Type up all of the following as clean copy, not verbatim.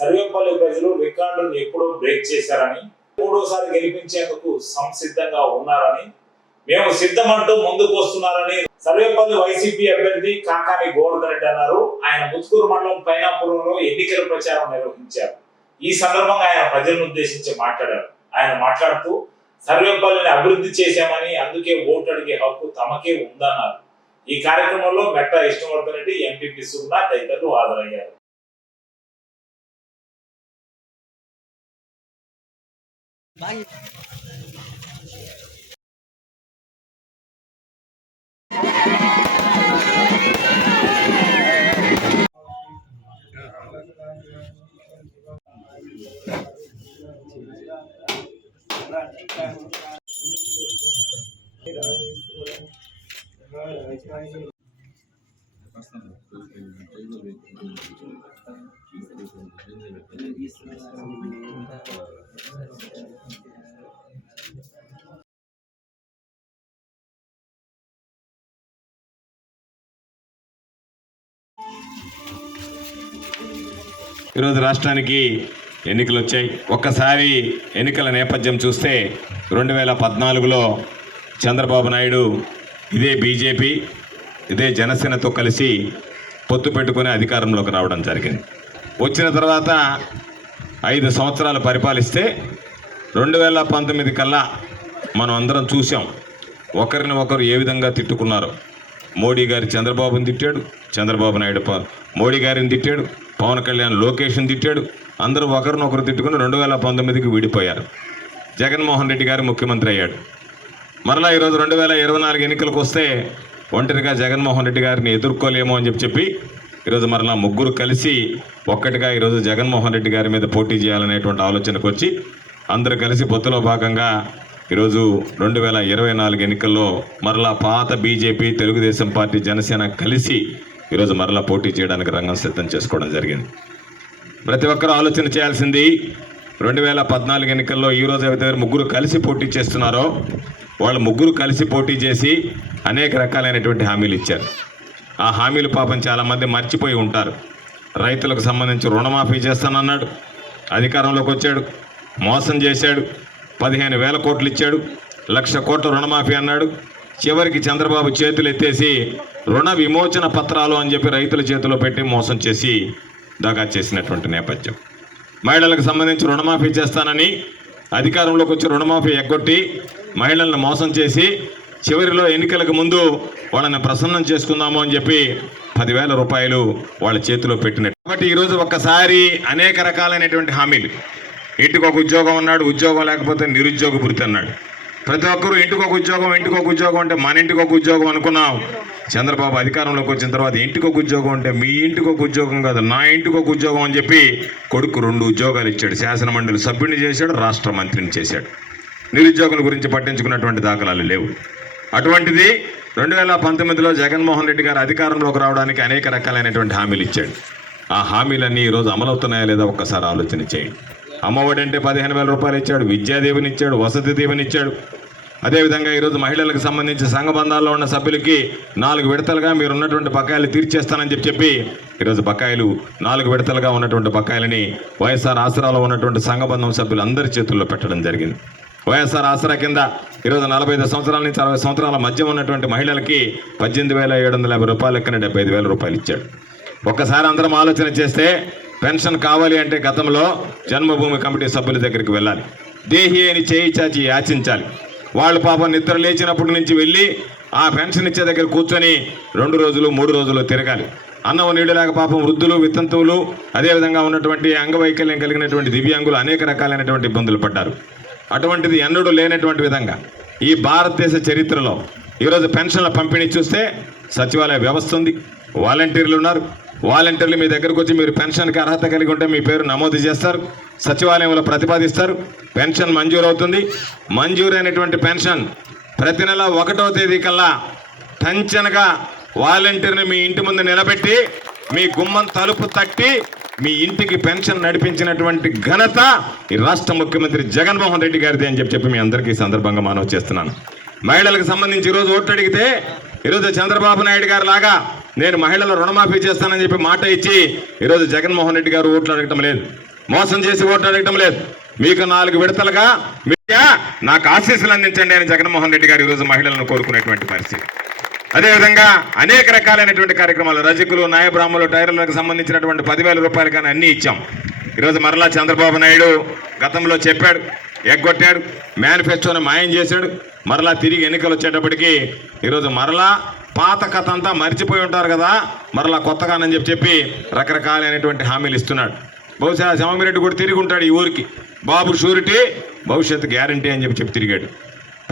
సర్వేపల్లి ప్రజలు రికార్డును ఎప్పుడో బ్రేక్ చేశారని, మూడోసారి గెలిపించేందుకు సంసిద్ధంగా ఉన్నారని, మేము సిద్ధమంటూ ముందుకు వస్తున్నారని సర్వేపల్లి వైసీపీ అభ్యర్థి కాకాని గోవర్ధన్ రెడ్డి అన్నారు. ఆయన ముత్తుకూరు మండలం పైనాపురంలో ఎన్నికల ప్రచారం నిర్వహించారు. ఈ సందర్భంగా ఆయన ప్రజలను ఉద్దేశించి మాట్లాడారు. ఆయన మాట్లాడుతూ సర్వేపల్లిని అభివృద్ధి చేశామని, అందుకే ఓటు అడిగే హక్కు తమకే ఉందన్నారు. ఈ కార్యక్రమంలో మెట్ట విష్ణువర్ధన్ రెడ్డి, ఎంపీపీ సున్నా తదితరులు హాజరయ్యారు. ఈరోజు రాష్ట్రానికి ఎన్నికలు వచ్చాయి. ఒక్కసారి ఎన్నికల నేపథ్యం చూస్తే 2014లో చంద్రబాబు నాయుడు ఇదే బీజేపీ, ఇదే జనసేనతో కలిసి పొత్తు పెట్టుకుని అధికారంలోకి రావడం జరిగింది. వచ్చిన తర్వాత 5 సంవత్సరాలు పరిపాలిస్తే 2019 కల్లా మనం అందరం చూసాం ఒకరిని ఒకరు ఏ విధంగా తిట్టుకున్నారు. మోడీ గారి చంద్రబాబుని తిట్టాడు, చంద్రబాబు నాయుడు మోడీ గారిని తిట్టాడు, పవన్ కళ్యాణ్ లోకేష్ని తిట్టాడు. అందరూ ఒకరినొకరు తిట్టుకుని 2019కి విడిపోయారు. జగన్మోహన్ రెడ్డి గారు ముఖ్యమంత్రి అయ్యాడు. మరలా ఈరోజు 2024 ఎన్నికలకు వస్తే ఒంటరిగా జగన్మోహన్ రెడ్డి గారిని ఎదుర్కోలేమో అని చెప్పి ఈరోజు మరలా ముగ్గురు కలిసి ఒక్కటిగా ఈరోజు జగన్మోహన్ రెడ్డి గారి మీద పోటీ చేయాలనేటువంటి ఆలోచనకు వచ్చి అందరూ కలిసి పొత్తులో భాగంగా ఈరోజు 2024 ఎన్నికల్లో మరలా పాత బీజేపీ, తెలుగుదేశం పార్టీ, జనసేన కలిసి ఈరోజు మరలా పోటీ చేయడానికి రంగం సిద్ధం చేసుకోవడం జరిగింది. ప్రతి ఒక్కరూ ఆలోచన చేయాల్సింది 2014 ఎన్నికల్లో ఈరోజు ఎవరైతే ముగ్గురు కలిసి పోటీ చేస్తున్నారో వాళ్ళు ముగ్గురు కలిసి పోటీ చేసి అనేక రకాలైనటువంటి హామీలు ఇచ్చారు. ఆ హామీలు పాపం చాలామంది మర్చిపోయి ఉంటారు. రైతులకు సంబంధించి రుణమాఫీ చేస్తానన్నాడు, అధికారంలోకి వచ్చాడు, మోసం చేశాడు, 15,000 కోట్లు ఇచ్చాడు, 1,00,000 కోట్ల రుణమాఫీ అన్నాడు. చివరికి చంద్రబాబు చేతులు ఎత్తేసి రుణ విమోచన పత్రాలు అని చెప్పి రైతుల చేతిలో పెట్టి మోసం చేసి దగా చేసినటువంటి నేపథ్యం. మహిళలకు సంబంధించి రుణమాఫీ చేస్తానని అధికారంలోకి వచ్చి రుణమాఫీ ఎగ్గొట్టి మహిళలను మోసం చేసి చివరిలో ఎన్నికలకు ముందు వాళ్ళని ప్రసన్నం చేసుకుందాము అని చెప్పి 10,000 రూపాయలు వాళ్ళ చేతిలో పెట్టినట్టు. కాబట్టి ఈరోజు ఒక్కసారి అనేక రకాలైనటువంటి హామీలు. ఇంటికి ఒక ఉద్యోగం అన్నాడు, ఉద్యోగం లేకపోతే నిరుద్యోగ భృతి అన్నాడు. ప్రతి ఒక్కరూ ఇంటికి ఒక ఉద్యోగం అంటే మన ఇంటికి ఒక ఉద్యోగం అనుకున్నాం. చంద్రబాబు అధికారంలోకి వచ్చిన తర్వాత ఇంటికి ఒక ఉద్యోగం అంటే మీ ఇంటికి ఒక ఉద్యోగం కాదు, నా ఇంటికి ఒక ఉద్యోగం అని చెప్పి కొడుకు 2 ఉద్యోగాలు ఇచ్చాడు. శాసనమండలి సభ్యుడిని చేశాడు, రాష్ట్ర మంత్రిని చేశాడు. నిరుద్యోగుల గురించి పట్టించుకున్నటువంటి దాఖలాలు లేవు. అటువంటిది 2019లో జగన్మోహన్ రెడ్డి గారు అధికారంలోకి రావడానికి అనేక రకాలైనటువంటి హామీలు ఇచ్చాడు. ఆ హామీలన్నీ ఈరోజు అమలవుతున్నాయా లేదా ఒక్కసారి ఆలోచన చేయండి. అమ్మఒడి అంటే 15,000 రూపాయలు ఇచ్చాడు, విద్యాదీవెని ఇచ్చాడు, వసతి దీవెని ఇచ్చాడు. అదేవిధంగా ఈరోజు మహిళలకు సంబంధించి సంఘబంధాల్లో ఉన్న సభ్యులకి 4 విడతలుగా మీరు ఉన్నటువంటి బకాయిలు తీర్చేస్తానని చెప్పి ఈరోజు బకాయిలు 4 విడతలుగా ఉన్నటువంటి బకాయిలని వైఎస్ఆర్ ఆసరాలో ఉన్నటువంటి సంఘబంధం సభ్యులు అందరి చేతుల్లో పెట్టడం జరిగింది. వైఎస్ఆర్ ఆసరా కింద ఈరోజు 45 సంవత్సరాల నుంచి 60 సంవత్సరాల మధ్య ఉన్నటువంటి మహిళలకి 18,750 రూపాయలు లెక్కన 75,000 రూపాయలు ఇచ్చాడు. ఒక్కసారి అందరం ఆలోచన చేస్తే పెన్షన్ కావాలి అంటే గతంలో జన్మభూమి కమిటీ సభ్యుల దగ్గరికి వెళ్ళాలి, దేహి అని చేయి చాచి యాచించాలి. వాళ్ళు పాపం నిద్ర లేచినప్పటి నుంచి వెళ్ళి ఆ పెన్షన్ ఇచ్చే దగ్గర కూర్చొని 2 రోజులు 3 రోజులు తిరగాలి. అన్నం నీళ్ళు లేక పాపం వృద్ధులు, వితంతువులు, అదేవిధంగా ఉన్నటువంటి అంగవైకల్యం కలిగినటువంటి దివ్యాంగులు అనేక రకాలైనటువంటి ఇబ్బందులు పడ్డారు. అటువంటిది ఎన్నడూ లేనటువంటి విధంగా ఈ భారతదేశ చరిత్రలో ఈరోజు పెన్షన్ల పంపిణీ చూస్తే సచివాలయ వ్యవస్థ ఉంది, వాలంటీర్లు ఉన్నారు. వాలంటీర్లు మీ దగ్గరకు వచ్చి మీరు పెన్షన్కి అర్హత కలిగి ఉంటే మీ పేరు నమోదు చేస్తారు, సచివాలయంలో ప్రతిపాదిస్తారు, పెన్షన్ మంజూరు అవుతుంది. మంజూరైనటువంటి పెన్షన్ ప్రతి నెల 1వ తేదీ కల్లా టంచనగా వాలంటీర్ని మీ ఇంటి ముందు నిలబెట్టి మీ గుమ్మం తలుపు తట్టి మీ ఇంటికి పెన్షన్ నడిపించినటువంటి ఘనత ఈ రాష్ట్ర ముఖ్యమంత్రి జగన్మోహన్ రెడ్డి గారిది అని చెప్పి మీ అందరికీ సందర్భంగా మనవి చేస్తున్నాను. మహిళలకు సంబంధించి ఈరోజు ఓట్లు అడిగితే ఈరోజు చంద్రబాబు నాయుడు గారు లాగా నేను మహిళల రుణమాఫీ చేస్తానని చెప్పి మాట ఇచ్చి ఈరోజు జగన్మోహన్ రెడ్డి గారు ఓట్లు అడగటం లేదు. మోసం చేసి ఓట్లు అడగటం లేదు. మీకు 4 విడతలుగా మీడియా నాకు ఆశీస్సులు అందించండి అని జగన్మోహన్ రెడ్డి గారు ఈరోజు మహిళలను కోరుకునేటువంటి పరిస్థితి. అదేవిధంగా అనేక రకాలైనటువంటి కార్యక్రమాలు, రజకులు, న్యాయబ్రాహ్మణులు, టైలర్లకు సంబంధించినటువంటి 10,000 రూపాయలు కానీ అన్నీ ఇచ్చాం. ఈరోజు మరలా చంద్రబాబు నాయుడు గతంలో చెప్పాడు, ఎగ్గొట్టాడు, మేనిఫెస్టోని మాయం చేశాడు. మరలా తిరిగి ఎన్నికలు వచ్చేటప్పటికి ఈరోజు మరలా పాత కథ అంతా మర్చిపోయి ఉంటారు కదా, మరలా కొత్తగానని చెప్పి రకరకాలైనటువంటి హామీలు ఇస్తున్నాడు. బహుశా శివమిరెడ్డి కూడా తిరిగి ఉంటాడు ఈ ఊరికి. బాబు షూరిటీ, భవిష్యత్తు గ్యారంటీ అని చెప్పి తిరిగాడు.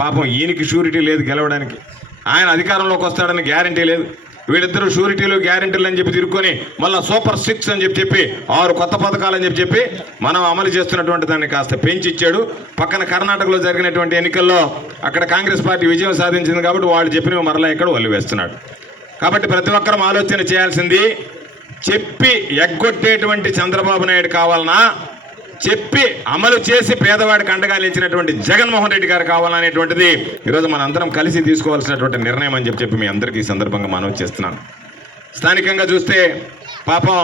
పాపం ఈయనకి షూరిటీ లేదు గెలవడానికి, ఆయన అధికారంలోకి వస్తాడని గ్యారంటీ లేదు. వీళ్ళిద్దరూ షూరిటీలు గ్యారంటీలు అని చెప్పి తిరుక్కొని మళ్ళీ సూపర్ 6 అని చెప్పి 6 కొత్త పథకాలు అని చెప్పి మనం అమలు చేస్తున్నటువంటి దాన్ని కాస్త పెంచిచ్చాడు. పక్కన కర్ణాటకలో జరిగినటువంటి ఎన్నికల్లో అక్కడ కాంగ్రెస్ పార్టీ విజయం సాధించింది కాబట్టి వాళ్ళు చెప్పినవి మరలా ఇక్కడ వల్లి వేస్తున్నాడు. కాబట్టి ప్రతి ఒక్కరం ఆలోచన చేయాల్సింది, చెప్పి ఎగ్గొట్టేటువంటి చంద్రబాబు నాయుడు కావాలన్నా, చెప్పి అమలు చేసి పేదవాడికి అండగా నిలిచినటువంటి జగన్మోహన్ రెడ్డి గారు కావాలనేటువంటిది ఈరోజు మనందరం కలిసి తీసుకోవాల్సినటువంటి నిర్ణయం అని చెప్పి మీ అందరికీ ఈ సందర్భంగా మనవి చేస్తున్నాను. స్థానికంగా చూస్తే పాపం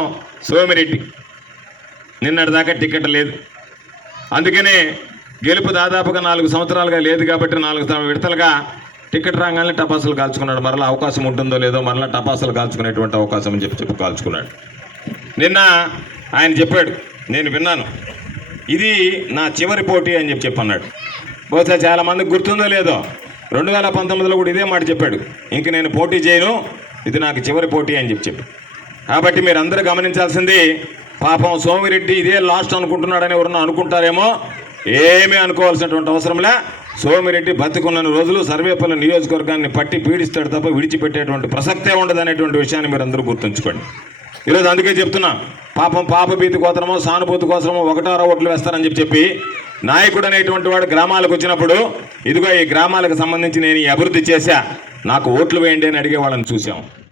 సోమిరెడ్డి నిన్నటిదాకా టికెట్ లేదు, అందుకనే గెలుపు దాదాపుగా 4 సంవత్సరాలుగా లేదు కాబట్టి 4 విడతలుగా టికెట్ రాగానే టపాసులు కాల్చుకున్నాడు. మరలా అవకాశం ఉంటుందో లేదో మరలా టపాసులు కాల్చుకునేటువంటి అవకాశం అని చెప్పి కాల్చుకున్నాడు. నిన్న ఆయన చెప్పాడు, నేను విన్నాను, ఇది నా చివరి పోటీ అని చెప్పి అన్నాడు. బహుశా చాలామందికి గుర్తుందో లేదో 2019లో కూడా ఇదే మాట చెప్పాడు, ఇంక నేను పోటీ చేయను, ఇది నాకు చివరి పోటీ అని చెప్పి. కాబట్టి మీరు అందరూ గమనించాల్సింది, పాపం సోమిరెడ్డి ఇదే లాస్ట్ అనుకుంటున్నాడని ఎవరన్నా అనుకుంటారేమో, ఏమీ అనుకోవాల్సినటువంటి అవసరంలే. సోమిరెడ్డి బతికున్న రోజులు సర్వేపల్లి నియోజకవర్గాన్ని పట్టి పీడిస్తాడు తప్ప విడిచిపెట్టేటువంటి ప్రసక్తే ఉండదు అనేటువంటి విషయాన్ని మీరు అందరూ గుర్తుంచుకోండి. ఈరోజు అందుకే చెప్తున్నా, పాపం పాపభీతి కోసమో సానుభూతి కోసమో 1-6 ఓట్లు వేస్తారని చెప్పి నాయకుడు అనేటువంటి వాడు గ్రామాలకు వచ్చినప్పుడు, ఇదిగో ఈ గ్రామాలకు సంబంధించి నేను ఈ అభివృద్ధి చేశా, నాకు ఓట్లు వేయండి అని అడిగే వాళ్ళని చూసాం.